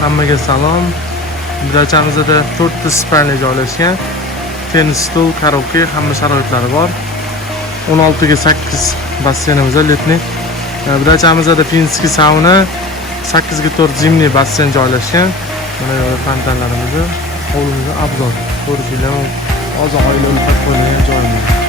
Hammaga salom. Dachamizda 4 ta spalni joylashgan. Tennis stol, karaoke, hamma sharoitlari bor. 16 ga 8 basseynimiz letniy. Dachamizda finskiy sauna, 8 ga 4 zimniy basseyn joylashgan. Mana fontanlarimiz, hovlimizda obzor. Ko'rishinglar, hozir oilaviy qo'yilgan joyimiz.